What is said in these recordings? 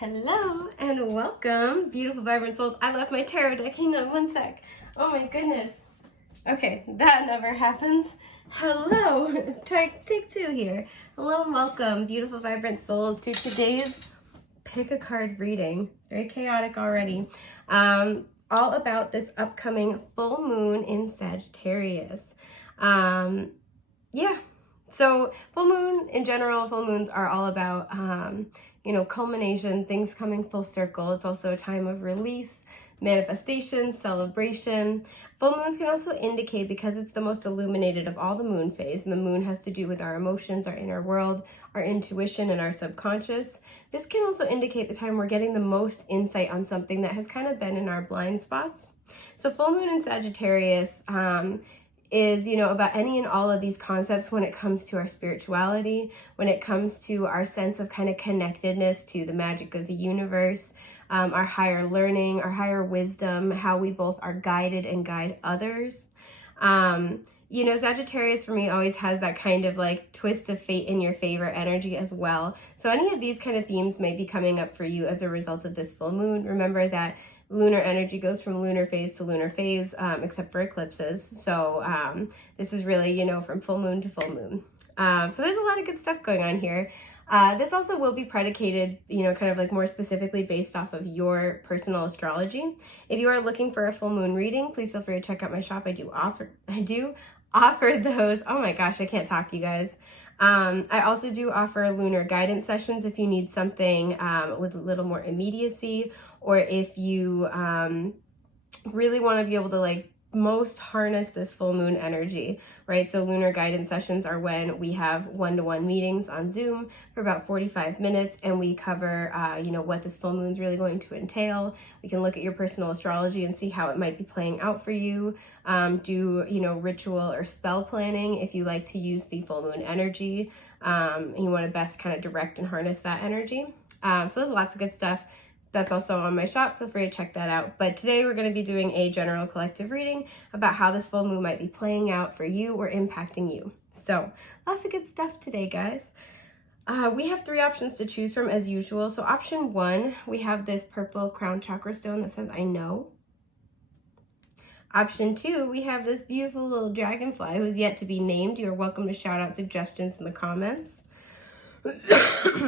Hello and welcome, beautiful, vibrant souls. I left my tarot deck. Hang on one sec. Oh my goodness. Okay, that never happens. Hello, take two here. Hello and welcome, beautiful, vibrant souls, to today's pick a card reading. Very chaotic already. All about this upcoming full moon in Sagittarius. Yeah. So full moon in general, full moons are all about culmination, things coming full circle. It's also a time of release, manifestation, celebration. Full moons can also indicate, because it's the most illuminated of all the moon phase, and the moon has to do with our emotions, our inner world, our intuition, and our subconscious. This can also indicate the time we're getting the most insight on something that has kind of been in our blind spots. So full moon in Sagittarius is, about any and all of these concepts when it comes to our spirituality, when it comes to our sense of kind of connectedness to the magic of the universe, our higher learning, our higher wisdom, how we both are guided and guide others. Sagittarius for me always has that kind of like twist of fate in your favor energy as well. So any of these kind of themes may be coming up for you as a result of this full moon. Remember that lunar energy goes from lunar phase to lunar phase, except for eclipses. So this is really, from full moon to full moon. So there's a lot of good stuff going on here. This also will be predicated, kind of like more specifically based off of your personal astrology. If you are looking for a full moon reading, please feel free to check out my shop. I do offer those. Oh my gosh, I can't talk, you guys. I also do offer lunar guidance sessions if you need something with a little more immediacy, or if you really want to be able to most harness this full moon energy, right? So lunar guidance sessions are when we have one-to-one meetings on Zoom for about 45 minutes, and we cover, what this full moon is really going to entail. We can look at your personal astrology and see how it might be playing out for you. Do, ritual or spell planning if you like to use the full moon energy. And you want to best kind of direct and harness that energy. So there's lots of good stuff. That's also on my shop. Feel free to check that out. But today we're going to be doing a general collective reading about how this full moon might be playing out for you or impacting you. So lots of good stuff today, guys. We have 3 options to choose from as usual. So option 1, we have this purple crown chakra stone that says, I know. Option 2, we have this beautiful little dragonfly who's yet to be named. You're welcome to shout out suggestions in the comments.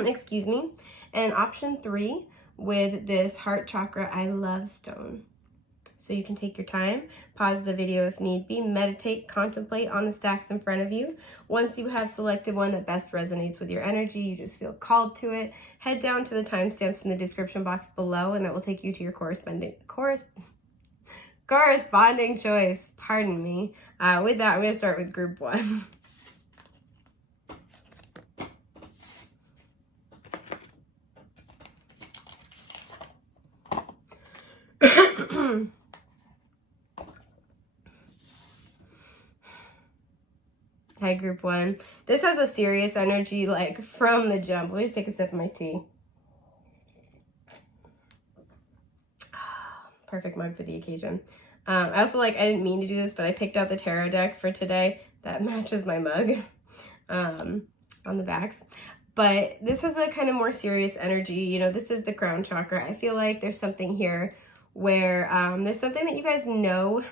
Excuse me. And option 3, with this heart chakra I love stone. So you can take your time, pause the video if need be, meditate, contemplate on the stacks in front of you. Once you have selected one that best resonates with your energy, you just feel called to it, head down to the timestamps in the description box below, and that will take you to your corresponding choice. Pardon me. With that, I'm going to start with group 1. Hi, group 1. This has a serious energy, from the jump. Let me just take a sip of my tea. Perfect mug for the occasion. I also I didn't mean to do this, but I picked out the tarot deck for today that matches my mug on the backs. But this has a kind of more serious energy. This is the crown chakra. I feel like there's something here where there's something that you guys know.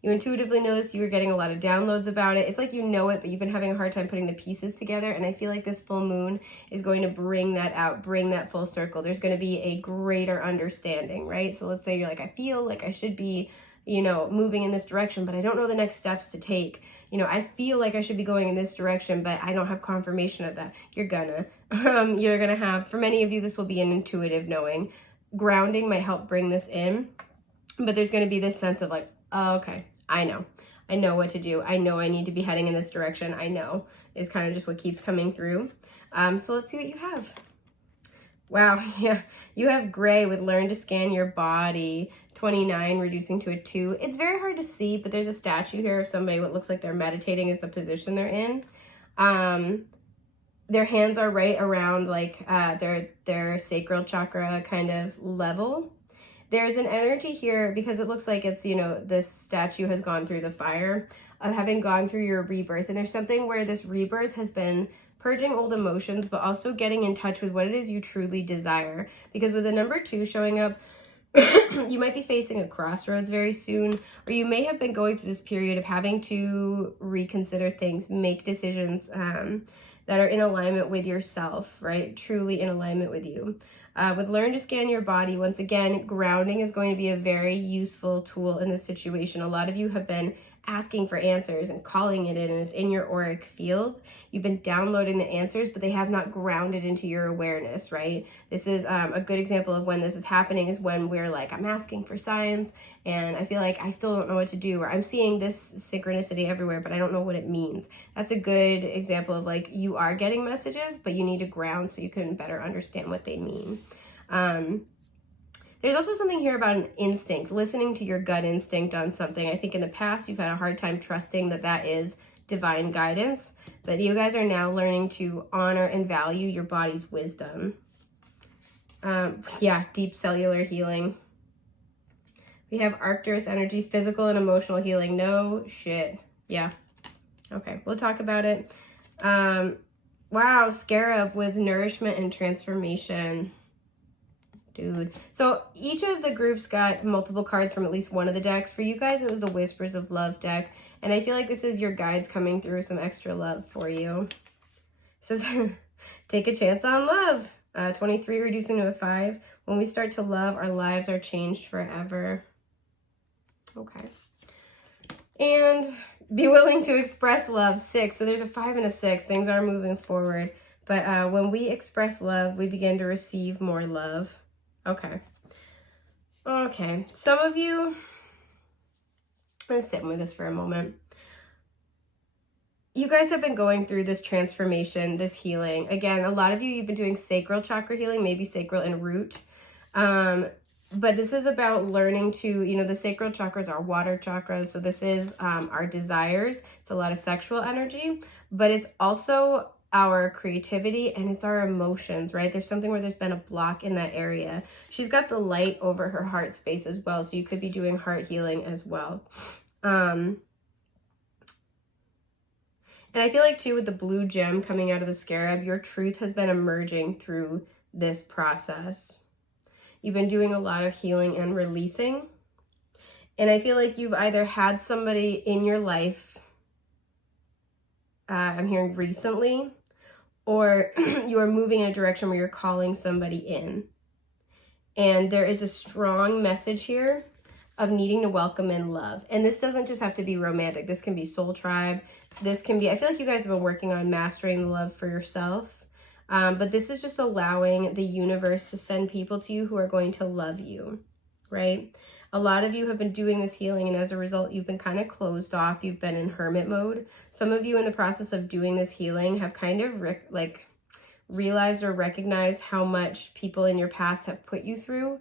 You intuitively know this. You're getting a lot of downloads about it. It's like you know it, but you've been having a hard time putting the pieces together. And I feel like this full moon is going to bring that out, bring that full circle. There's going to be a greater understanding, right? So let's say you're like, I feel like I should be, moving in this direction, but I don't know the next steps to take. I feel like I should be going in this direction, but I don't have confirmation of that. You're gonna have, for many of you, this will be an intuitive knowing. Grounding might help bring this in, but there's going to be this sense of oh, okay, I know what to do. I know I need to be heading in this direction. I know is kind of just what keeps coming through. So let's see what you have. Wow, yeah, you have gray with learn to scan your body, 29 reducing to a 2. It's very hard to see, but there's a statue here of somebody what looks like they're meditating is the position they're in. Their hands are right around their sacral chakra kind of level. There's an energy here because it looks like it's, this statue has gone through the fire of having gone through your rebirth. And there's something where this rebirth has been purging old emotions, but also getting in touch with what it is you truly desire. Because with the number 2 showing up, you might be facing a crossroads very soon, or you may have been going through this period of having to reconsider things, make decisions that are in alignment with yourself, right? Truly in alignment with you. With Learn to Scan Your Body, once again, grounding is going to be a very useful tool in this situation. A lot of you have been asking for answers and calling it in, and it's in your auric field. You've been downloading the answers, but they have not grounded into your awareness, right? This is a good example of when this is happening, is when we're like, I'm asking for signs and I feel like I still don't know what to do, or I'm seeing this synchronicity everywhere, but I don't know what it means. That's a good example of like, you are getting messages, but you need to ground so you can better understand what they mean. There's also something here about an instinct, listening to your gut instinct on something. I think in the past you've had a hard time trusting that that is divine guidance, but you guys are now learning to honor and value your body's wisdom. Yeah, deep cellular healing. We have Arcturus energy, physical and emotional healing. No shit. Yeah. Okay, we'll talk about it. Wow, Scarab with nourishment and transformation. Dude. So each of the groups got multiple cards from at least one of the decks. For you guys, it was the Whispers of Love deck. And I feel like this is your guides coming through some extra love for you. It says, take a chance on love. 23 reducing to a 5. When we start to love, our lives are changed forever. Okay. And be willing to express love, 6. So there's a 5 and a 6. Things are moving forward. But when we express love, we begin to receive more love. Okay. Okay. Some of you, I'm going to sit with this for a moment. You guys have been going through this transformation, this healing. Again, a lot of you, you've been doing sacral chakra healing, maybe sacral and root. But this is about learning to, the sacral chakras are water chakras. So this is our desires. It's a lot of sexual energy, but it's also our creativity and it's our emotions, right? There's something where there's been a block in that area. She's got the light over her heart space as well. So you could be doing heart healing as well. And I feel like too, with the blue gem coming out of the scarab, your truth has been emerging through this process. You've been doing a lot of healing and releasing. And I feel like you've either had somebody in your life, I'm hearing recently, or you are moving in a direction where you're calling somebody in. And there is a strong message here of needing to welcome in love. And this doesn't just have to be romantic. This can be soul tribe. This can be, I feel like you guys have been working on mastering the love for yourself. But this is just allowing the universe to send people to you who are going to love you, right? A lot of you have been doing this healing, and as a result, you've been kind of closed off. You've been in hermit mode. Some of you in the process of doing this healing have kind of realized or recognized how much people in your past have put you through.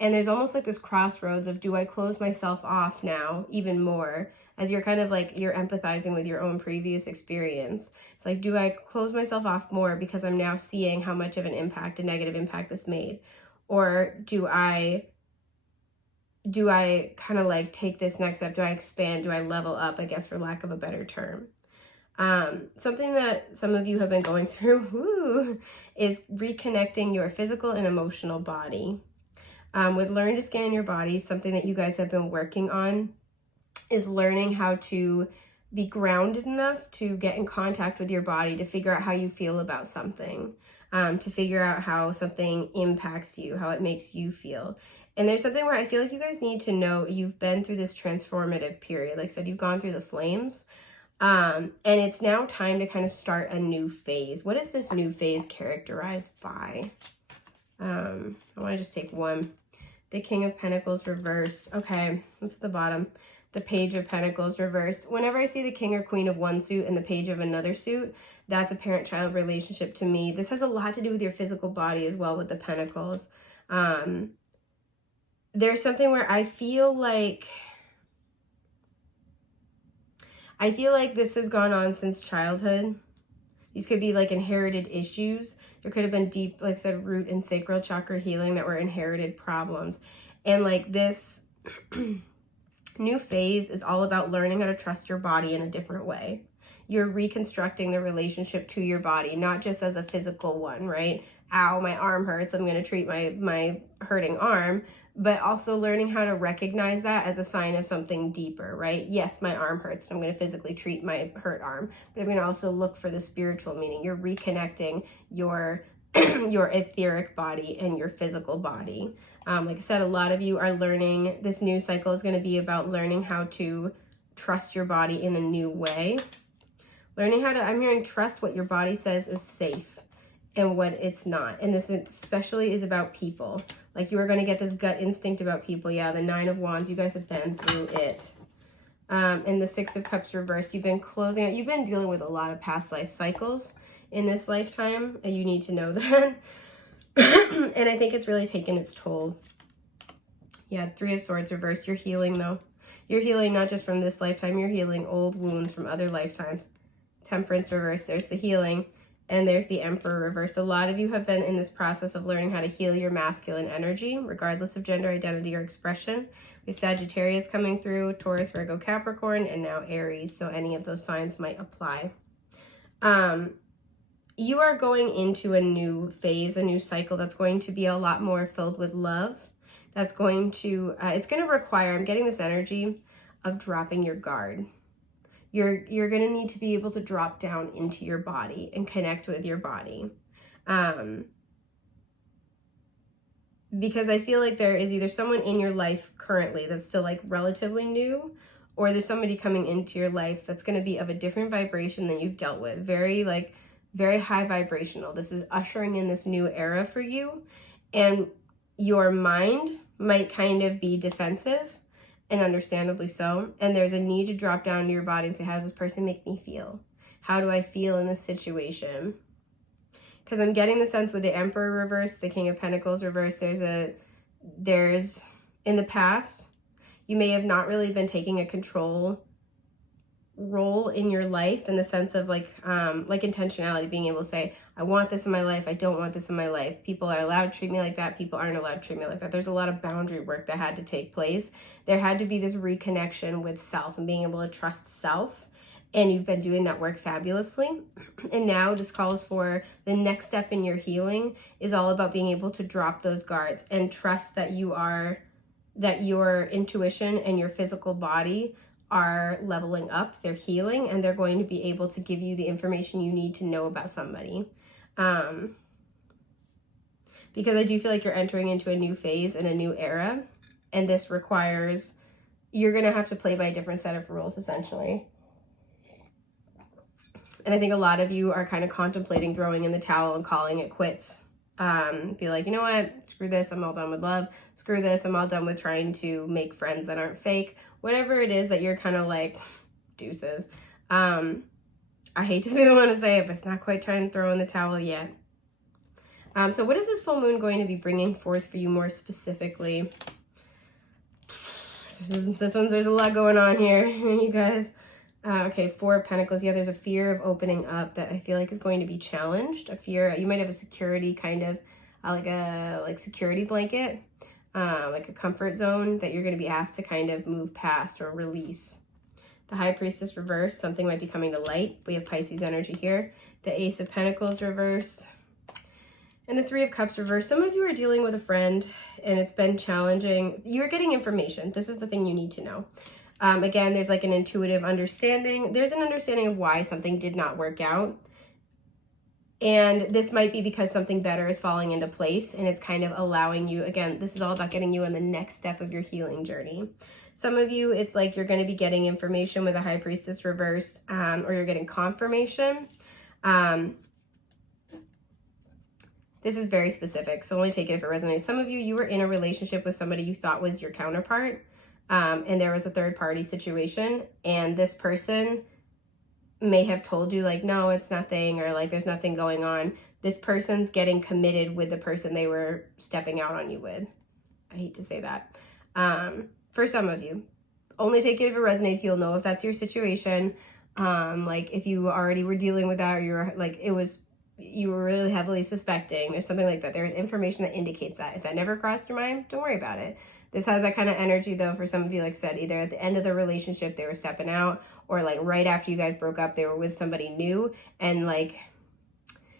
And there's almost like this crossroads of, do I close myself off now even more? As you're kind of like, you're empathizing with your own previous experience. It's like, do I close myself off more because I'm now seeing how much of an impact, a negative impact this made? Or do I kind of like take this next step? Do I expand? Do I level up, I guess, for lack of a better term? Something that some of you have been going through is reconnecting your physical and emotional body. With Learn to Scan Your Body, something that you guys have been working on is learning how to be grounded enough to get in contact with your body, to figure out how you feel about something, to figure out how something impacts you, how it makes you feel. And there's something where I feel like you guys need to know you've been through this transformative period. Like I said, you've gone through the flames. And it's now time to kind of start a new phase. What is this new phase characterized by? I want to just take one. The King of Pentacles reversed. Okay, what's at the bottom? The Page of Pentacles reversed. Whenever I see the King or Queen of one suit and the Page of another suit, that's a parent-child relationship to me. This has a lot to do with your physical body as well with the Pentacles. There's something where I feel like this has gone on since childhood. These could be like inherited issues. There could have been deep, like I said, root and sacral chakra healing that were inherited problems. And like this new phase is all about learning how to trust your body in a different way. you're reconstructing the relationship to your body, not just as a physical one, right? Ow, my arm hurts, I'm going to treat my hurting arm, but also learning how to recognize that as a sign of something deeper, right? Yes, my arm hurts, and I'm going to physically treat my hurt arm, but I'm going to also look for the spiritual meaning. You're reconnecting your your etheric body and your physical body. Like I said, a lot of you are learning, this new cycle is going to be about learning how to trust your body in a new way. Learning how to, I'm hearing, trust what your body says is safe and what it's not. And this especially is about people. Like, you are going to get this gut instinct about people. Yeah, the 9 of Wands, you guys have been through it. And the 6 of Cups reversed, you've been closing out. You've been dealing with a lot of past life cycles in this lifetime, and you need to know that. And I think it's really taken its toll. Yeah, 3 of Swords reversed. You're healing, though. You're healing not just from this lifetime, you're healing old wounds from other lifetimes. Temperance reversed, there's the healing, and there's the Emperor reversed. A lot of you have been in this process of learning how to heal your masculine energy, regardless of gender identity or expression. We have Sagittarius coming through, Taurus, Virgo, Capricorn, and now Aries, so any of those signs might apply. You are going into a new phase, a new cycle that's going to be a lot more filled with love. That's going to, it's going to require, I'm getting this energy of dropping your guard. You're going to need to be able to drop down into your body and connect with your body. Because I feel like there is either someone in your life currently that's still like relatively new, or there's somebody coming into your life that's going to be of a different vibration than you've dealt with. Very high vibrational. This is ushering in this new era for you. And your mind might kind of be defensive, and understandably so. And there's a need to drop down to your body and say, how does this person make me feel? How do I feel in this situation? Because I'm getting the sense with the Emperor reversed, the King of Pentacles reversed, there's in the past, you may have not really been taking a control role in your life, in the sense of like intentionality, being able to say, I want this in my life, I don't want this in my life. People are allowed to treat me like that, people aren't allowed to treat me like that. There's a lot of boundary work that had to take place. There had to be this reconnection with self and being able to trust self, and you've been doing that work fabulously. And now this calls for the next step in your healing is all about being able to drop those guards and trust that your intuition and your physical body are leveling up, they're healing, and they're going to be able to give you the information you need to know about somebody. Because I do feel like you're entering into a new phase and a new era, and this requires, you're going to have to play by a different set of rules, essentially. And I think a lot of you are kind of contemplating throwing in the towel and calling it quits. Be like, you know what, screw this, I'm all done with love. Screw this, I'm all done with trying to make friends that aren't fake. Whatever it is that you're kind of like, deuces. I hate to be the one to say it, but it's not quite trying to throw in the towel yet. So what is this full moon going to be bringing forth for you more specifically? There's a lot going on here, you guys. Okay, 4 of Pentacles. Yeah, there's a fear of opening up that I feel like is going to be challenged. A fear, you might have a security kind of, like security blanket, like a comfort zone that you're going to be asked to kind of move past or release. The High Priestess reversed. Something might be coming to light. We have Pisces energy here. The Ace of Pentacles reversed. And the 3 of Cups reversed. Some of you are dealing with a friend and it's been challenging. You're getting information. This is the thing you need to know. Again, there's like an intuitive understanding. There's an understanding of why something did not work out. And this might be because something better is falling into place, and it's kind of allowing you, again, this is all about getting you on the next step of your healing journey. Some of you, it's like you're going to be getting information with a High Priestess reversed, or you're getting confirmation. This is very specific, so only take it if it resonates. Some of you, you were in a relationship with somebody you thought was your counterpart, and there was a third party situation, and this person may have told you like, no, it's nothing, or like there's nothing going on. This person's getting committed with the person they were stepping out on you with. I hate to say that. For some of you, only take it if it resonates. You'll know if that's your situation. Like if you already were dealing with that, or you're like, it was you were really heavily suspecting. There's something like that. There's information that indicates that. If that never crossed your mind, don't worry about it. This has that kind of energy though for some of you, like I said, either at the end of the relationship they were stepping out, or like right after you guys broke up they were with somebody new, and like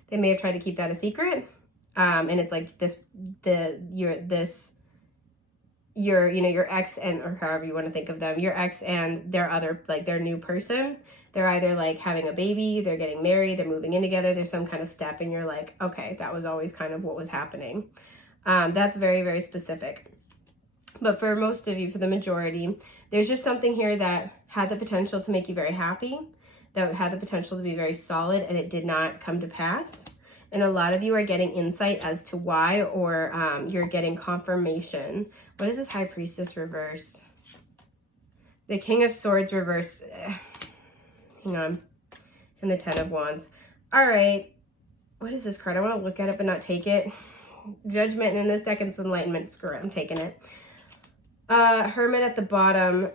they may have tried to keep that a secret. And it's like your ex, and or however you want to think of them, your ex and their other, like their new person, they're either like having a baby, they're getting married, they're moving in together, there's some kind of step, and you're like, okay, that was always kind of what was happening. That's very, very specific. But for most of you, for the majority, there's just something here that had the potential to make you very happy, that had the potential to be very solid, and it did not come to pass. And a lot of you are getting insight as to why, or you're getting confirmation. What is this High Priestess reversed? The King of Swords reversed. Hang on. And the Ten of Wands. All right. What is this card? I want to look at it but not take it. Judgment, and in this deck it's Enlightenment. Screw it. I'm taking it. Hermit at the bottom.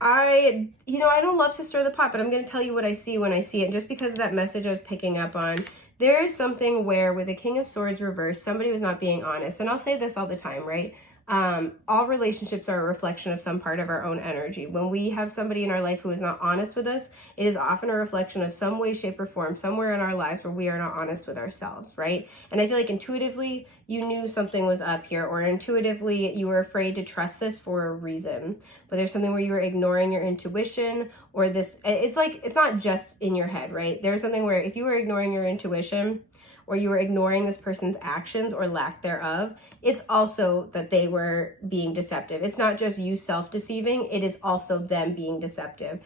I don't love to stir the pot, but I'm going to tell you what I see when I see it. Just because of that message I was picking up on, there is something where with the King of Swords reversed, somebody was not being honest. And I'll say this all the time, right? All relationships are a reflection of some part of our own energy. When we have somebody in our life who is not honest with us, it is often a reflection of some way, shape, or form, somewhere in our lives where we are not honest with ourselves, right? And I feel like intuitively you knew something was up here, or intuitively you were afraid to trust this for a reason. But there's something where you were ignoring your intuition, or this, it's like, it's not just in your head, right? There's something where if you were ignoring your intuition, or you were ignoring this person's actions or lack thereof, it's also that they were being deceptive. It's not just you self-deceiving, it is also them being deceptive.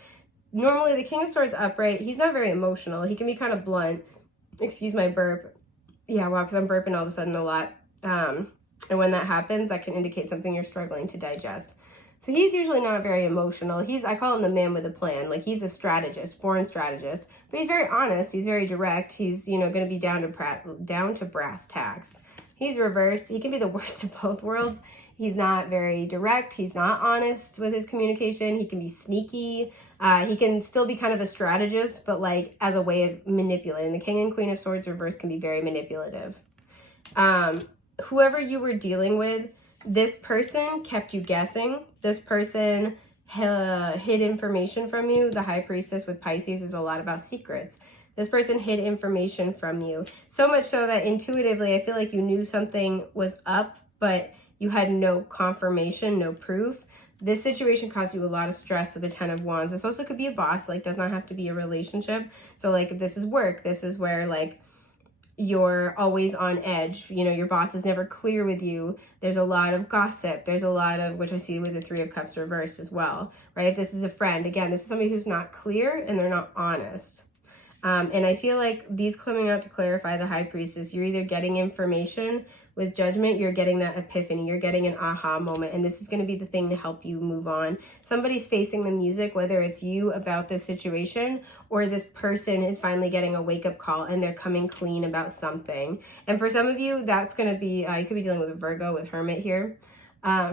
Normally the King of Swords upright, he's not very emotional. He can be kind of blunt. Excuse my burp. Yeah, wow, because I'm burping all of a sudden a lot. And when that happens, that can indicate something you're struggling to digest. So he's usually not very emotional. I call him the man with a plan. Like, he's a strategist, born strategist, but he's very honest. He's very direct. He's, going to be down to brass tacks. He's reversed. He can be the worst of both worlds. He's not very direct. He's not honest with his communication. He can be sneaky. He can still be kind of a strategist, but like as a way of manipulating. The King and Queen of Swords reversed can be very manipulative. Whoever you were dealing with, this person kept you guessing. This person hid information from you. The High Priestess with Pisces is a lot about secrets. This person hid information from you. So much so that intuitively, I feel like you knew something was up, but you had no confirmation, no proof. This situation caused you a lot of stress with the Ten of Wands. This also could be a boss, like does not have to be a relationship. So like if this is work, this is where like you're always on edge. Your boss is never clear with you. There's a lot of gossip. There's a lot of, which I see with the Three of Cups reversed as well, right? If this is a friend, again, this is somebody who's not clear and they're not honest. And I feel like these coming out to clarify the High Priestess, you're either getting information with Judgment, you're getting that epiphany, you're getting an aha moment, and this is going to be the thing to help you move on. Somebody's facing the music, whether it's you about this situation or this person is finally getting a wake-up call and they're coming clean about something. And for some of you, that's going to be, you could be dealing with a Virgo with Hermit here.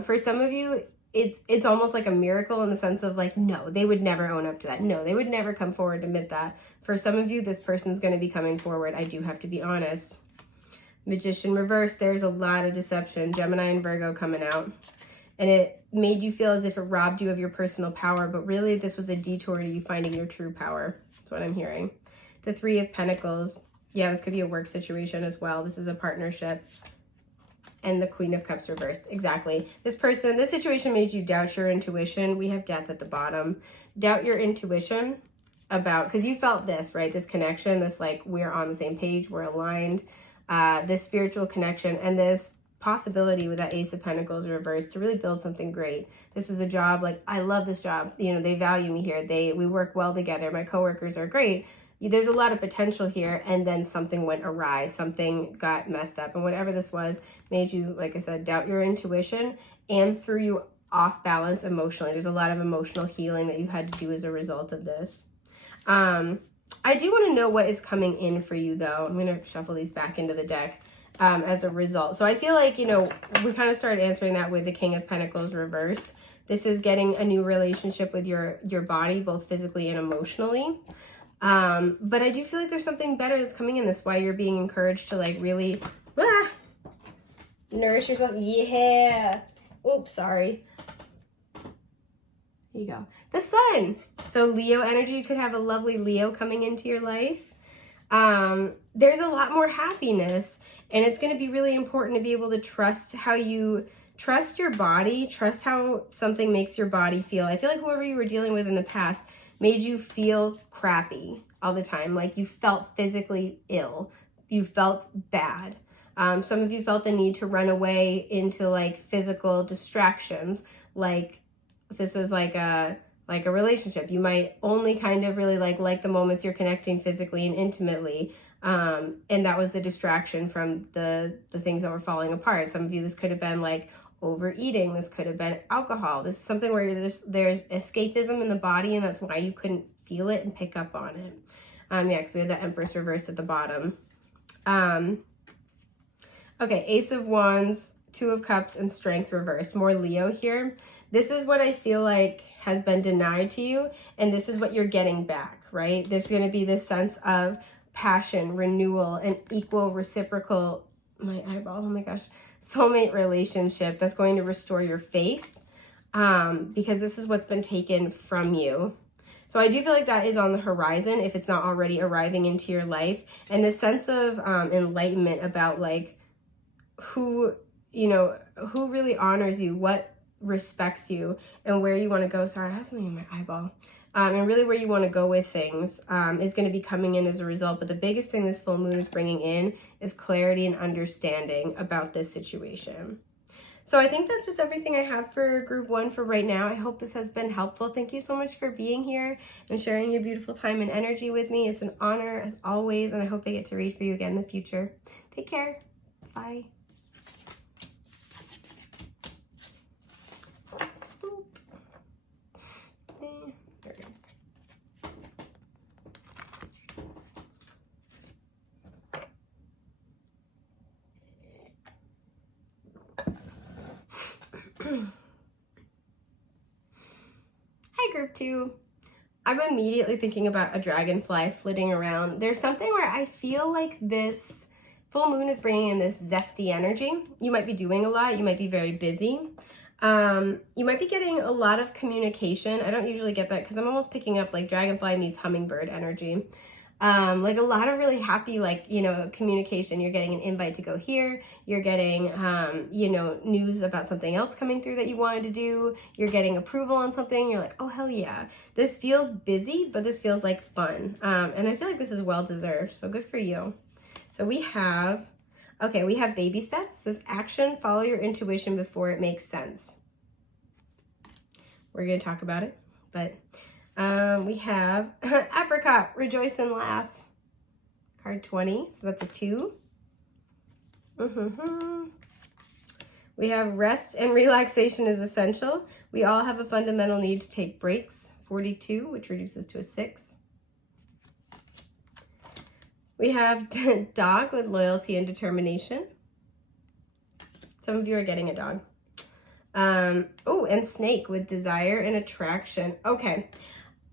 For some of you, it's almost like a miracle in the sense of like, no, they would never own up to that. No, they would never come forward to admit that. For some of you, this person's going to be coming forward. I do have to be honest. Magician reversed, there's a lot of deception. Gemini and Virgo coming out. And it made you feel as if it robbed you of your personal power, but really this was a detour to you finding your true power. That's what I'm hearing. The Three of Pentacles. Yeah, this could be a work situation as well. This is a partnership. And the Queen of Cups reversed. Exactly. This situation made you doubt your intuition. We have Death at the bottom. Doubt your intuition about, because you felt this, right? This connection, this like, we're on the same page, we're aligned. This spiritual connection and this possibility with that Ace of Pentacles reversed to really build something great. This is a job, like, I love this job. They value me here. We work well together. My coworkers are great. There's a lot of potential here, and then something went awry. Something got messed up, and whatever this was made you, like I said, doubt your intuition and threw you off balance emotionally. There's a lot of emotional healing that you had to do as a result of this. I do want to know what is coming in for you, though. I'm going to shuffle these back into the deck as a result. So I feel like, we kind of started answering that with the King of Pentacles reversed. This is getting a new relationship with your body, both physically and emotionally. But I do feel like there's something better that's coming in. That's why you're being encouraged to like really nourish yourself. Yeah. Oops, sorry. Here you go. The sun. So Leo energy, you could have a lovely Leo coming into your life. There's a lot more happiness, and it's going to be really important to be able to trust how you trust your body, trust how something makes your body feel. I feel like whoever you were dealing with in the past made you feel crappy all the time. Like you felt physically ill. You felt bad. Some of you felt the need to run away into like physical distractions. Like this is like a relationship. You might only kind of really like the moments you're connecting physically and intimately. And that was the distraction from the things that were falling apart. Some of you, this could have been like overeating. This could have been alcohol. This is something where there's escapism in the body, and that's why you couldn't feel it and pick up on it. Yeah, because we had the Empress reversed at the bottom. Okay, Ace of Wands, Two of Cups, and Strength reversed. More Leo here. This is what I feel like has been denied to you, and this is what you're getting back, right? There's going to be this sense of passion, renewal, and equal reciprocal, my eyeball, oh my gosh, soulmate relationship that's going to restore your faith, because this is what's been taken from you. So I do feel like that is on the horizon if it's not already arriving into your life. And the sense of enlightenment about like who really honors you, what respects you, and where you want to go. Sorry, I have something in my eyeball. And really where you want to go with things is going to be coming in as a result. But the biggest thing this full moon is bringing in is clarity and understanding about this situation. So I think that's just everything I have for group 1 for right now. I hope this has been helpful. Thank you so much for being here and sharing your beautiful time and energy with me. It's an honor as always, and I hope I get to read for you again in the future. Take care. Bye. Hi, group 2. I'm immediately thinking about a dragonfly flitting around. There's something where I feel like this full moon is bringing in this zesty energy. You might be doing a lot. You might be very busy. You might be getting a lot of communication. I don't usually get that because I'm almost picking up like dragonfly meets hummingbird energy. Like a lot of really happy, like, communication. You're getting an invite to go here. You're getting, news about something else coming through that you wanted to do. You're getting approval on something. You're like, oh, hell yeah. This feels busy, but this feels like fun. And I feel like this is well-deserved. So good for you. So we have baby steps. It says action, follow your intuition before it makes sense. We're going to talk about it, but we have apricot, rejoice and laugh. Card 20, so that's a 2. We have rest and relaxation is essential. We all have a fundamental need to take breaks. 42, which reduces to a 6. We have dog with loyalty and determination. Some of you are getting a dog. And snake with desire and attraction. Okay.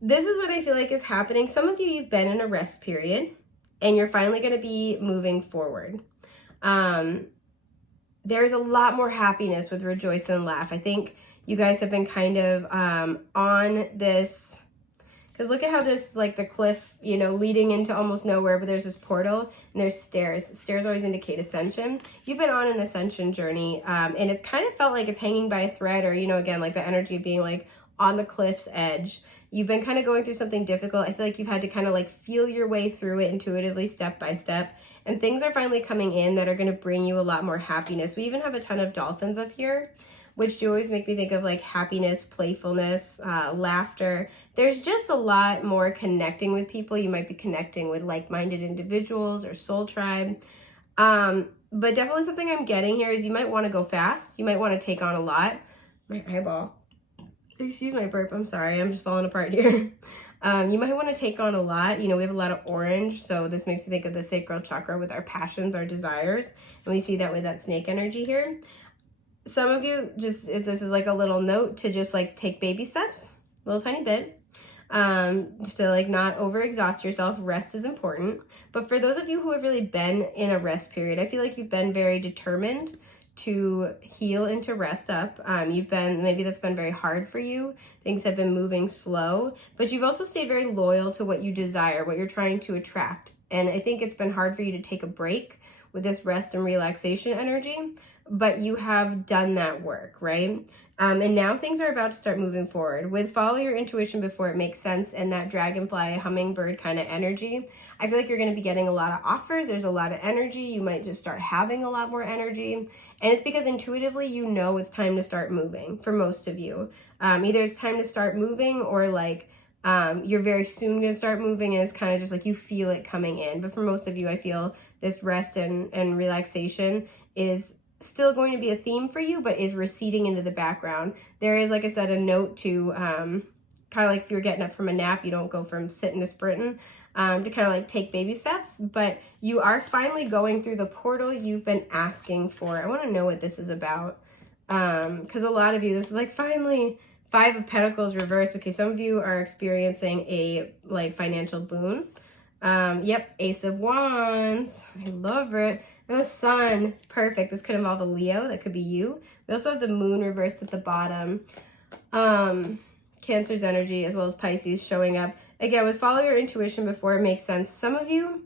This is what I feel like is happening. Some of you, you've been in a rest period and you're finally going to be moving forward. There's a lot more happiness with rejoice and laugh. I think you guys have been kind of on this, because look at how there's like the cliff, leading into almost nowhere, but there's this portal and there's stairs. Stairs always indicate ascension. You've been on an ascension journey, and it kind of felt like it's hanging by a thread, or, again, like the energy of being like on the cliff's edge. You've been kind of going through something difficult. I feel like you've had to kind of like feel your way through it intuitively, step by step. And things are finally coming in that are going to bring you a lot more happiness. We even have a ton of dolphins up here, which do always make me think of like happiness, playfulness, laughter. There's just a lot more connecting with people. You might be connecting with like-minded individuals or soul tribe. But definitely something I'm getting here is you might want to go fast. You might want to take on a lot. My eyeball. Excuse my burp. I'm sorry. I'm just falling apart here. You might want to take on a lot. We have a lot of orange, so this makes me think of the sacral chakra with our passions, our desires, and we see that with that snake energy here. Some of you this is like a little note to just like take baby steps, a little tiny bit. to like not overexhaust yourself. Rest is important. But for those of you who have really been in a rest period, I feel like you've been very determined to heal and to rest up. Maybe that's been very hard for you. Things have been moving slow, but you've also stayed very loyal to what you desire, what you're trying to attract. And I think it's been hard for you to take a break with this rest and relaxation energy, but you have done that work, right? And now things are about to start moving forward. With follow your intuition before it makes sense and that dragonfly, hummingbird kind of energy, I feel like you're going to be getting a lot of offers. There's a lot of energy. You might just start having a lot more energy. And it's because intuitively you know it's time to start moving for most of you. Either it's time to start moving or like you're very soon going to start moving and it's kind of just like you feel it coming in. But for most of you, I feel this rest and relaxation is still going to be a theme for you, but is receding into the background. There is, like I said, a note to kind of like if you're getting up from a nap, you don't go from sitting to sprinting, to kind of like take baby steps, but you are finally going through the portal you've been asking for. I want to know what this is about, because a lot of you, this is like finally Five of Pentacles reversed. Okay, some of you are experiencing a like financial boon. Yep, Ace of Wands. I love it. And the Sun, perfect. This could involve a Leo. That could be you. We also have the Moon reversed at the bottom. Cancer's energy as well as Pisces showing up. Again, with follow your intuition before it makes sense. Some of you,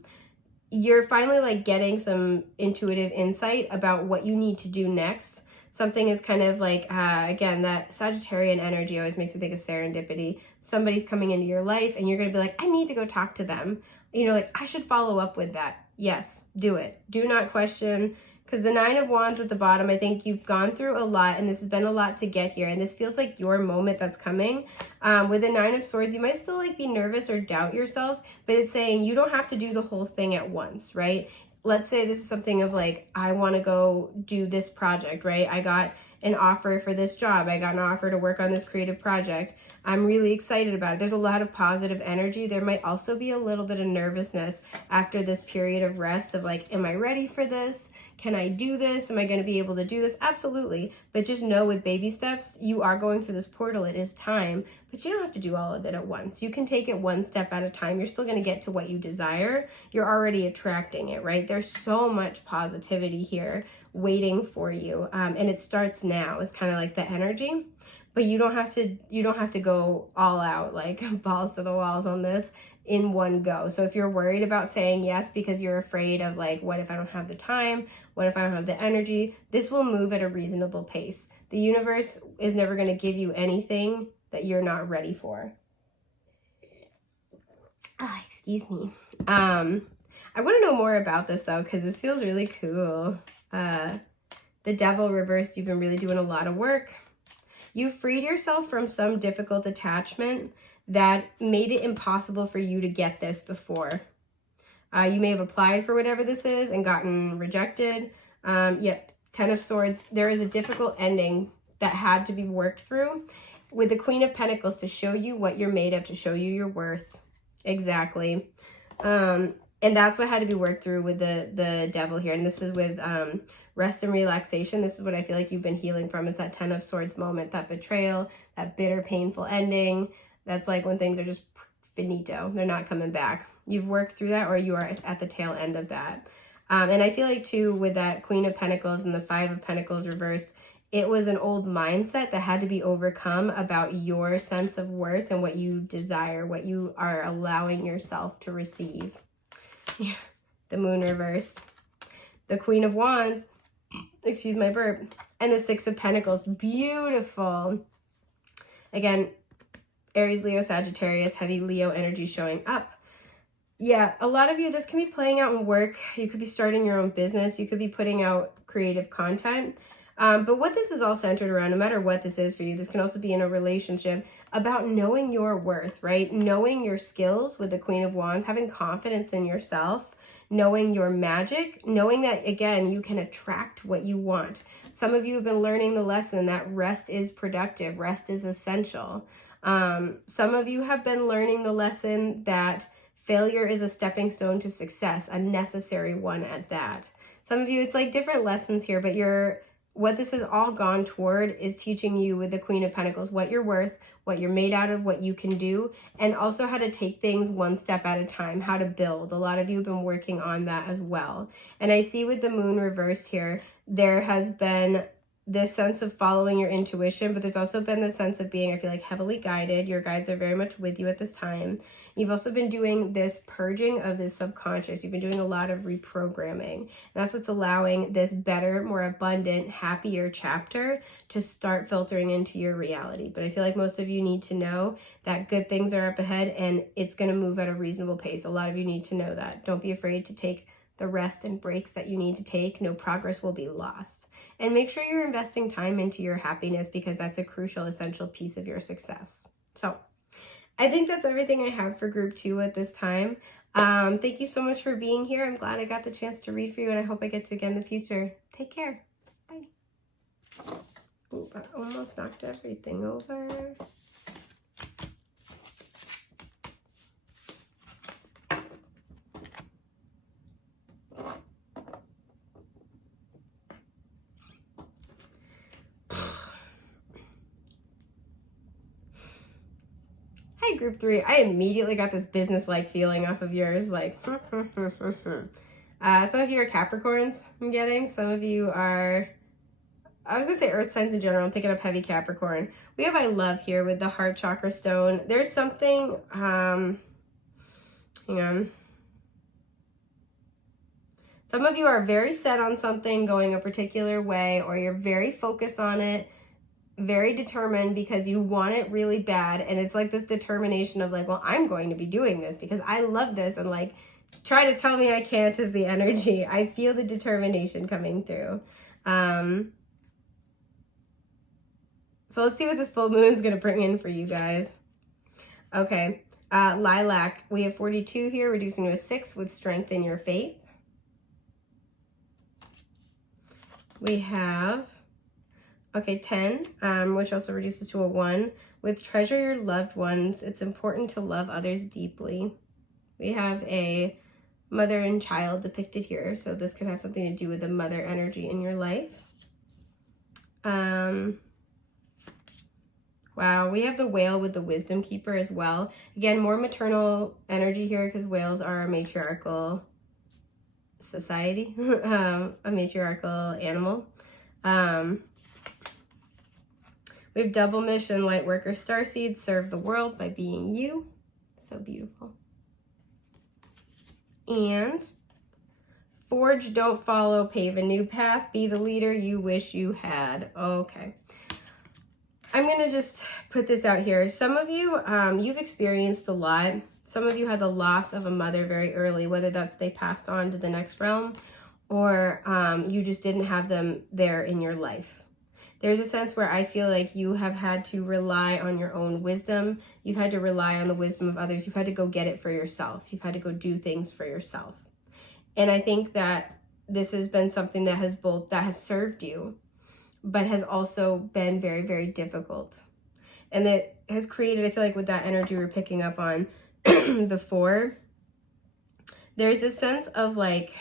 you're finally like getting some intuitive insight about what you need to do next. Something is kind of like, again, that Sagittarian energy always makes me think of serendipity. Somebody's coming into your life and you're going to be like, I need to go talk to them. You know, like I should follow up with that. Yes, do it. Do not question, because the Nine of Wands at the bottom, I think you've gone through a lot and this has been a lot to get here. And this feels like your moment that's coming. With the Nine of Swords, you might still like be nervous or doubt yourself, but it's saying you don't have to do the whole thing at once, right? Let's say this is something of like, I want to go do this project, right? I got an offer for this job. I got an offer to work on this creative project. I'm really excited about it. There's a lot of positive energy. There might also be a little bit of nervousness after this period of rest of like, am I ready for this? Can I do this? Am I going to be able to do this? Absolutely. But just know with baby steps, you are going through this portal. It is time, but you don't have to do all of it at once. You can take it one step at a time. You're still going to get to what you desire. You're already attracting it, right? There's so much positivity here waiting for you. And it starts now. It's kind of like the energy. But you don't have to go all out, like balls to the walls on this in one go. So if you're worried about saying yes because you're afraid of like, what if I don't have the time? What if I don't have the energy? This will move at a reasonable pace. The universe is never going to give you anything that you're not ready for. Excuse me. I want to know more about this though, because this feels really cool. The Devil reversed, you've been really doing a lot of work. You freed yourself from some difficult attachment that made it impossible for you to get this before. You may have applied for whatever this is and gotten rejected. Yep, Ten of Swords. There is a difficult ending that had to be worked through with the Queen of Pentacles to show you what you're made of, to show you your worth. Exactly. And that's what had to be worked through with the Devil here. And this is with rest and relaxation. This is what I feel like you've been healing from, is that Ten of Swords moment, that betrayal, that bitter, painful ending. That's like when things are just finito. They're not coming back. You've worked through that, or you are at the tail end of that. And I feel like too, with that Queen of Pentacles and the Five of Pentacles reversed, it was an old mindset that had to be overcome about your sense of worth and what you desire, what you are allowing yourself to receive. Yeah. The Moon reversed. The Queen of Wands, excuse my burp, and the Six of Pentacles. Beautiful. Again, Aries, Leo, Sagittarius, heavy Leo energy showing up. Yeah, a lot of you, this can be playing out in work. You could be starting your own business. You could be putting out creative content. But what this is all centered around, no matter what this is for you, this can also be in a relationship, about knowing your worth, right? Knowing your skills with the Queen of Wands, having confidence in yourself, knowing your magic, knowing that, again, you can attract what you want. Some of you have been learning the lesson that rest is productive, rest is essential. Some of you have been learning the lesson that failure is a stepping stone to success, a necessary one at that. Some of you, it's like different lessons here, but you're what this has all gone toward is teaching you with the Queen of Pentacles what you're worth, what you're made out of, what you can do, and also how to take things one step at a time, how to build. A lot of you have been working on that as well. And I see with the moon reversed here, there has been this sense of following your intuition, but there's also been this sense of being, I feel like, heavily guided. Your guides are very much with you at this time. You've also been doing this purging of this subconscious. You've been doing a lot of reprogramming. And that's what's allowing this better, more abundant, happier chapter to start filtering into your reality. But I feel like most of you need to know that good things are up ahead and it's going to move at a reasonable pace. A lot of you need to know that. Don't be afraid to take the rest and breaks that you need to take. No progress will be lost. And make sure you're investing time into your happiness, because that's a crucial, essential piece of your success. So I think that's everything I have for group 2 at this time. Thank you so much for being here. I'm glad I got the chance to read for you, and I hope I get to again in the future. Take care. Bye. Ooh, I almost knocked everything over. Hi, group 3. I immediately got this business-like feeling off of yours, like, some of you are Capricorns, I'm getting. Some of you are, I was going to say earth signs in general. I'm picking up heavy Capricorn. We have I love here with the heart chakra stone. There's something, hang on. Some of you are very set on something going a particular way, or you're very focused on it, very determined because you want it really bad. And it's like this determination of like, well, I'm going to be doing this because I love this. And like, try to tell me I can't is the energy. I feel the determination coming through. So let's see what this full moon is going to bring in for you guys. Okay. Lilac. We have 42 here, reducing to a 6 with strengthen your faith. We have 10, which also reduces to a 1. With treasure your loved ones, it's important to love others deeply. We have a mother and child depicted here, so this could have something to do with the mother energy in your life. Wow, we have the whale with the wisdom keeper as well. Again, more maternal energy here because whales are a matriarchal society, a matriarchal animal. We have double mission, light worker, starseed, serve the world by being you. So beautiful. And forge, don't follow, pave a new path, be the leader you wish you had. Okay. I'm going to just put this out here. Some of you, you've experienced a lot. Some of you had the loss of a mother very early, whether that's they passed on to the next realm or you just didn't have them there in your life. There's a sense where I feel like you have had to rely on your own wisdom. You've had to rely on the wisdom of others. You've had to go get it for yourself. You've had to go do things for yourself. And I think that this has been something that has served you, but has also been very, very difficult. And that has created, I feel like with that energy we're picking up on before, there's a sense of like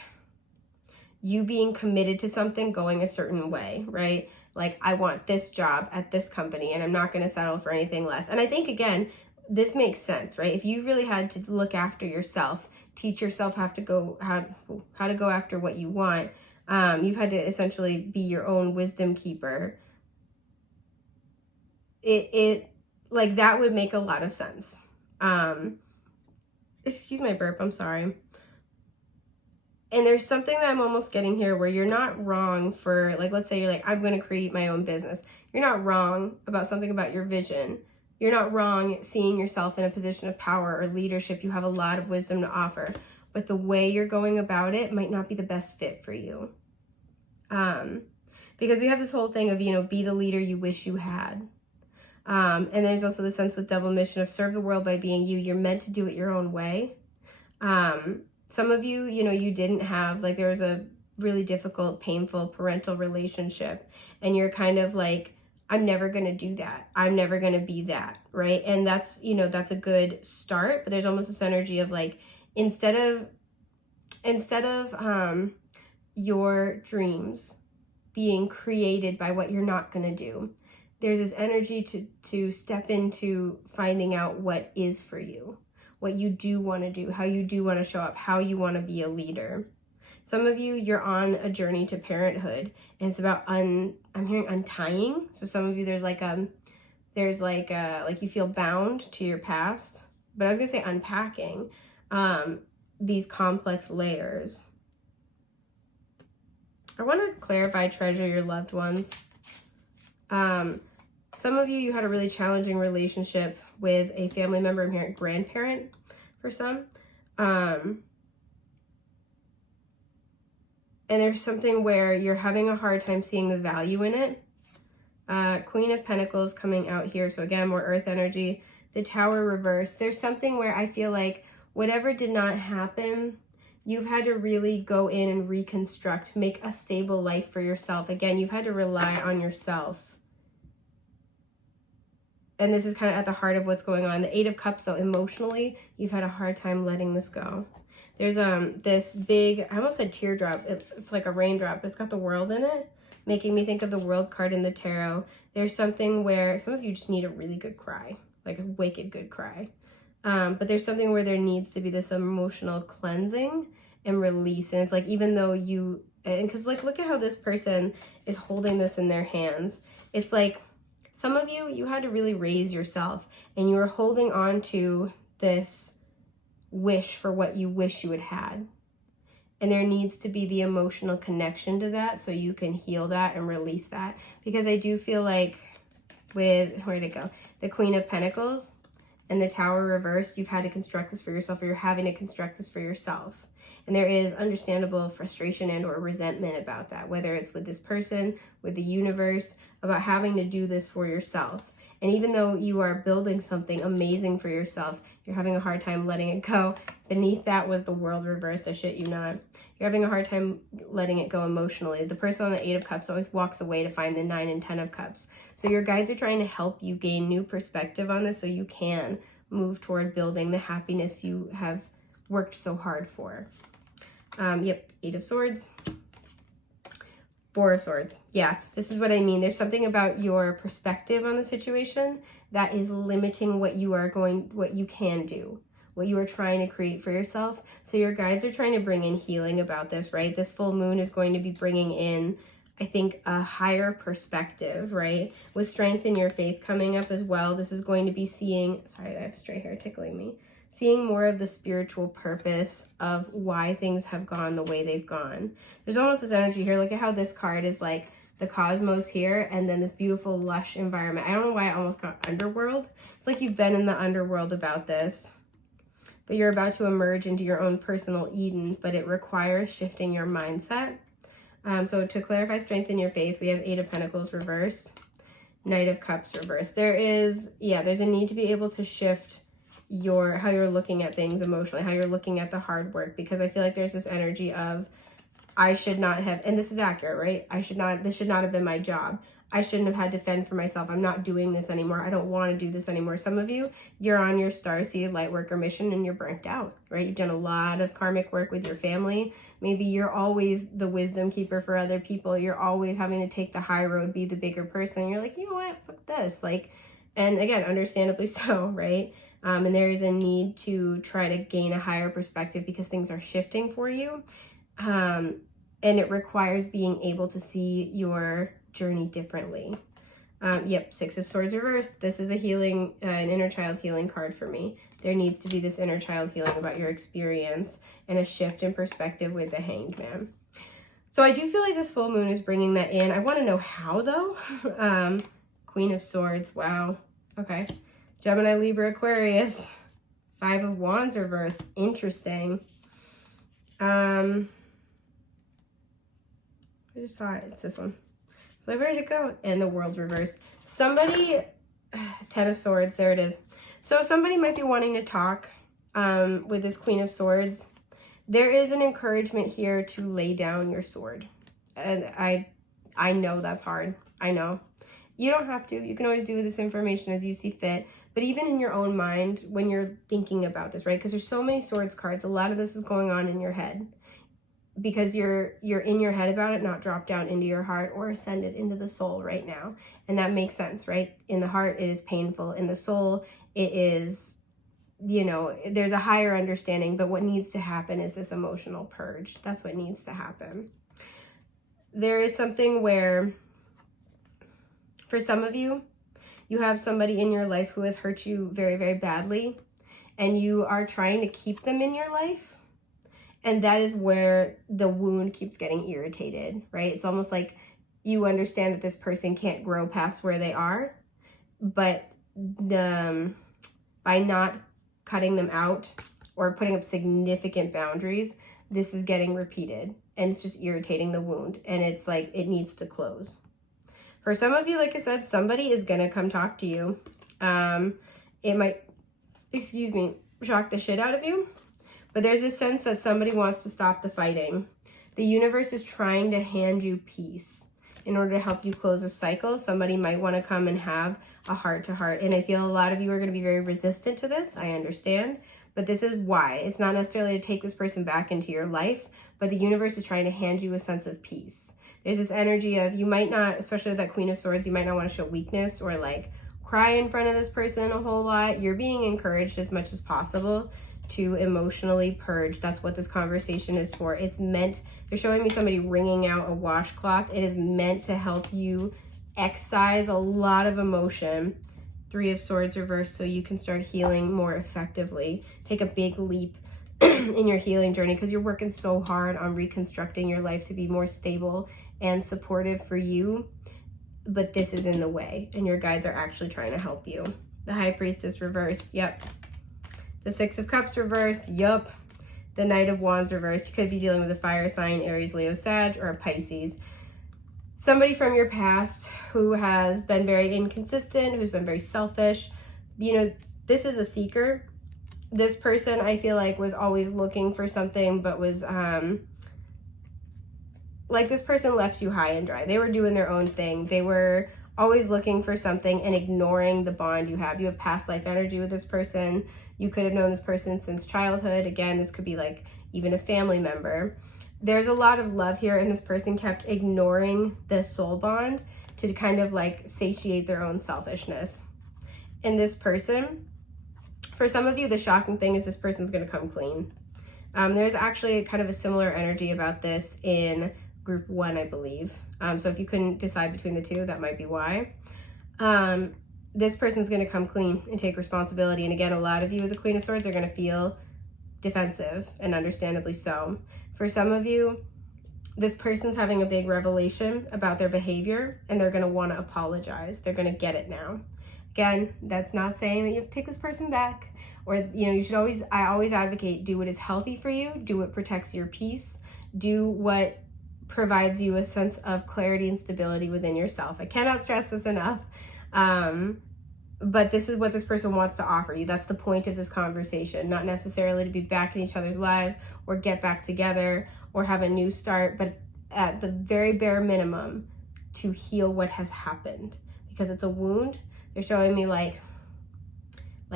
you being committed to something going a certain way, right? Like, I want this job at this company and I'm not going to settle for anything less. And I think, again, this makes sense, right? If you really had to look after yourself, teach yourself how to go after what you want, you've had to essentially be your own wisdom keeper. It like that would make a lot of sense. Excuse my burp, I'm sorry. And there's something that I'm almost getting here where you're not wrong for, like, let's say you're like, I'm going to create my own business. You're not wrong about something about your vision. You're not wrong seeing yourself in a position of power or leadership. You have a lot of wisdom to offer, but the way you're going about it might not be the best fit for you. Because we have this whole thing of, be the leader you wish you had. And there's also the sense with double mission of serve the world by being you. You're meant to do it your own way. Some of you, you didn't have, like, there was a really difficult, painful parental relationship, and you're kind of like, I'm never going to do that. I'm never going to be that, right? And that's, that's a good start, but there's almost this energy of like, instead of your dreams being created by what you're not going to do. There's this energy to step into finding out what is for you, what you do want to do, how you do want to show up, how you want to be a leader. Some of you, you're on a journey to parenthood, and it's about I'm hearing untying. So some of you, there's like you feel bound to your past, but I was gonna say unpacking these complex layers. I want to clarify, treasure your loved ones. Some of you had a really challenging relationship with a family member. I'm hearing grandparent for some. And there's something where you're having a hard time seeing the value in it. Queen of Pentacles coming out here. So again, more earth energy. The Tower reversed. There's something where I feel like whatever did not happen, you've had to really go in and reconstruct, make a stable life for yourself. Again, you've had to rely on yourself. And this is kind of at the heart of what's going on. The Eight of Cups, though, emotionally, you've had a hard time letting this go. There's this big, I almost said teardrop. It's like a raindrop. It's got the world in it, making me think of the World card in the tarot. There's something where some of you just need a really good cry, like a wicked good cry. But there's something where there needs to be this emotional cleansing and release. And it's like, even though you, and because like, look at how this person is holding this in their hands. It's like, some of you, you had to really raise yourself, and you were holding on to this wish for what you wish you had had. And there needs to be the emotional connection to that so you can heal that and release that. Because I do feel like with, where'd it go? The Queen of Pentacles and the Tower reversed, you've had to construct this for yourself, or you're having to construct this for yourself. And there is understandable frustration and or resentment about that, whether it's with this person, with the universe, about having to do this for yourself. And even though you are building something amazing for yourself, you're having a hard time letting it go. Beneath that was the World reversed, I shit you not. You're having a hard time letting it go emotionally. The person on the Eight of Cups always walks away to find the Nine and 10 of Cups. So your guides are trying to help you gain new perspective on this so you can move toward building the happiness you have worked so hard for. Yep, Eight of Swords. Four of Swords. Yeah, this is what I mean. There's something about your perspective on the situation that is limiting what you can do, what you are trying to create for yourself. So your guides are trying to bring in healing about this, right? This full moon is going to be bringing in, I think, a higher perspective, right? With strength in your faith coming up as well. This is going to be seeing, sorry, I have stray hair tickling me. Seeing more of the spiritual purpose of why things have gone the way they've gone. There's almost this energy here. Look at how this card is like the cosmos here, and then this beautiful lush environment. I don't know why I almost got underworld. It's like you've been in the underworld about this, but you're about to emerge into your own personal Eden, but it requires shifting your mindset. So to clarify, strengthen your faith, we have Eight of Pentacles reversed, Knight of Cups reversed. There's a need to be able to shift how you're looking at things emotionally, how you're looking at the hard work, because I feel like there's this energy of, I should not have, and this is accurate, right? This should not have been my job. I shouldn't have had to fend for myself. I'm not doing this anymore. I don't want to do this anymore. Some of you, you're on your Starseed Lightworker mission and you're burnt out, right? You've done a lot of karmic work with your family. Maybe you're always the wisdom keeper for other people. You're always having to take the high road, be the bigger person. You're like, you know what, fuck this. Like, and again, understandably so, right? And there is a need to try to gain a higher perspective because things are shifting for you. And it requires being able to see your journey differently. Yep, Six of Swords reversed. This is a healing, an inner child healing card for me. There needs to be this inner child healing about your experience and a shift in perspective with the Hanged Man. So I do feel like this full moon is bringing that in. I want to know how, though. Queen of Swords. Wow. Okay. Gemini, Libra, Aquarius. Five of Wands reversed. Interesting. I just saw it. It's this one. Like, where did it go? And the World reversed. Somebody, 10 of Swords, there it is. So somebody might be wanting to talk with this Queen of Swords. There is an encouragement here to lay down your sword. And I know that's hard. I know. You don't have to. You can always do this information as you see fit. But even in your own mind, when you're thinking about this, right? Because there's so many Swords cards, a lot of this is going on in your head. because you're in your head about it, not drop down into your heart or ascend it into the soul right now. And that makes sense, right? In the heart, it is painful. In the soul, it is, you know, there's a higher understanding, but what needs to happen is this emotional purge. That's what needs to happen. There is something where, for some of you, you have somebody in your life who has hurt you very, very badly, and you are trying to keep them in your life. And that is where the wound keeps getting irritated, right? It's almost like you understand that this person can't grow past where they are, but by not cutting them out or putting up significant boundaries, this is getting repeated, and it's just irritating the wound, and it's like it needs to close. For some of you, like I said, somebody is gonna come talk to you. It might, shock the shit out of you, but there's a sense that somebody wants to stop the fighting. The universe is trying to hand you peace in order to help you close a cycle. Somebody might want to come and have a heart-to-heart, and I feel a lot of you are going to be very resistant to this. I understand, but this is why. It's not necessarily to take this person back into your life, but the universe is trying to hand you a sense of peace. There's this energy of, you might not, especially with that Queen of Swords, you might not want to show weakness or like cry in front of this person a whole lot. You're being encouraged as much as possible to emotionally purge. That's what this conversation is for. It's meant, they're showing me somebody wringing out a washcloth. It is meant to help you excise a lot of emotion. Three of Swords reversed, so you can start healing more effectively. Take a big leap in your healing journey, because you're working so hard on reconstructing your life to be more stable and supportive for you, but this is in the way, and your guides are actually trying to help you. The High Priestess reversed, yep. The Six of Cups reversed, yup. The Knight of Wands reversed. You could be dealing with a fire sign, Aries, Leo, Sag, or a Pisces. Somebody from your past who has been very inconsistent, who's been very selfish. You know, this is a seeker. This person, I feel like, was always looking for something, but was, like, this person left you high and dry. They were doing their own thing. They were always looking for something and ignoring the bond you have. You have past life energy with this person. You could have known this person since childhood. Again, this could be like even a family member. There's a lot of love here, and this person kept ignoring the soul bond to kind of like satiate their own selfishness. And this person, for some of you, the shocking thing is this person's going to come clean. There's actually kind of a similar energy about this in group 1, I believe. So if you couldn't decide between the two, that might be why. This person's going to come clean and take responsibility. And again, a lot of you with the Queen of Swords are going to feel defensive, and understandably so. For some of you, this person's having a big revelation about their behavior, and they're going to want to apologize. They're going to get it now. Again, that's not saying that you have to take this person back, or, you know, you should always, I always advocate, do what is healthy for you, do what protects your peace, do what provides you a sense of clarity and stability within yourself. I cannot stress this enough. But this is what this person wants to offer you. That's the point of this conversation, not necessarily to be back in each other's lives or get back together or have a new start, but at the very bare minimum to heal what has happened, because it's a wound. They're showing me like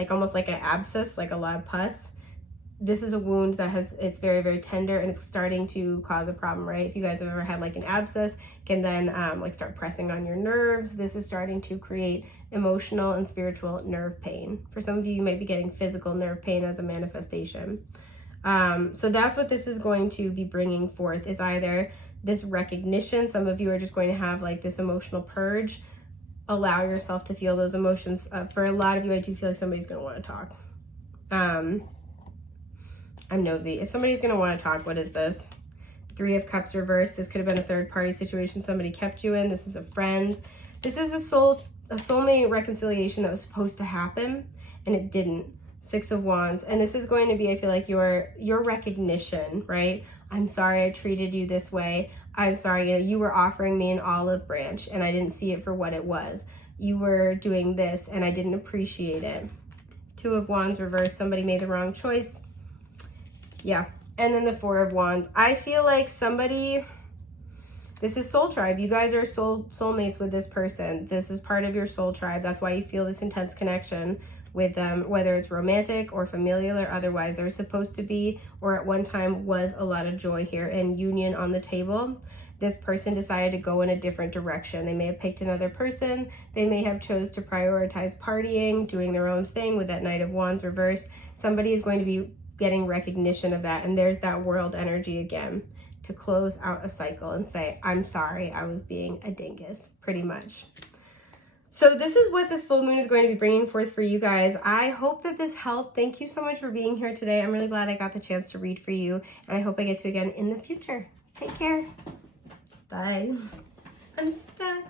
almost like an abscess, like a lot of pus. This is a wound that it's very, very tender, and it's starting to cause a problem, right? If you guys have ever had like an abscess, can then like start pressing on your nerves. This is starting to create emotional and spiritual nerve pain. For some of you, you might be getting physical nerve pain as a manifestation. So that's what this is going to be bringing forth, is either this recognition. Some of you are just going to have like this emotional purge. Allow yourself to feel those emotions. For a lot of you, I do feel like somebody's going to want to talk. I'm nosy. If somebody's going to want to talk, what is this? Three of Cups reversed. This could have been a third party situation somebody kept you in. This is a friend. This is a soulmate reconciliation that was supposed to happen, and it didn't. Six of Wands. And this is going to be, I feel like, your recognition, right? I'm sorry I treated you this way. I'm sorry, you know, you were offering me an olive branch and I didn't see it for what it was. You were doing this and I didn't appreciate it. Two of Wands reversed. Somebody made the wrong choice. Yeah. And then the Four of Wands. I feel like somebody, this is soul tribe. You guys are soulmates with this person. This is part of your soul tribe. That's why you feel this intense connection with them, whether it's romantic or familial or otherwise. There's supposed to be, or at one time was, a lot of joy here and union on the table. This person decided to go in a different direction. They may have picked another person. They may have chose to prioritize partying, doing their own thing with that Knight of Wands reverse. Somebody is going to be getting recognition of that. And there's that world energy again to close out a cycle and say, I'm sorry, I was being a dingus, pretty much. So this is what this full moon is going to be bringing forth for you guys. I hope that this helped. Thank you so much for being here today. I'm really glad I got the chance to read for you, and I hope I get to again in the future. Take care. Bye. I'm stuck.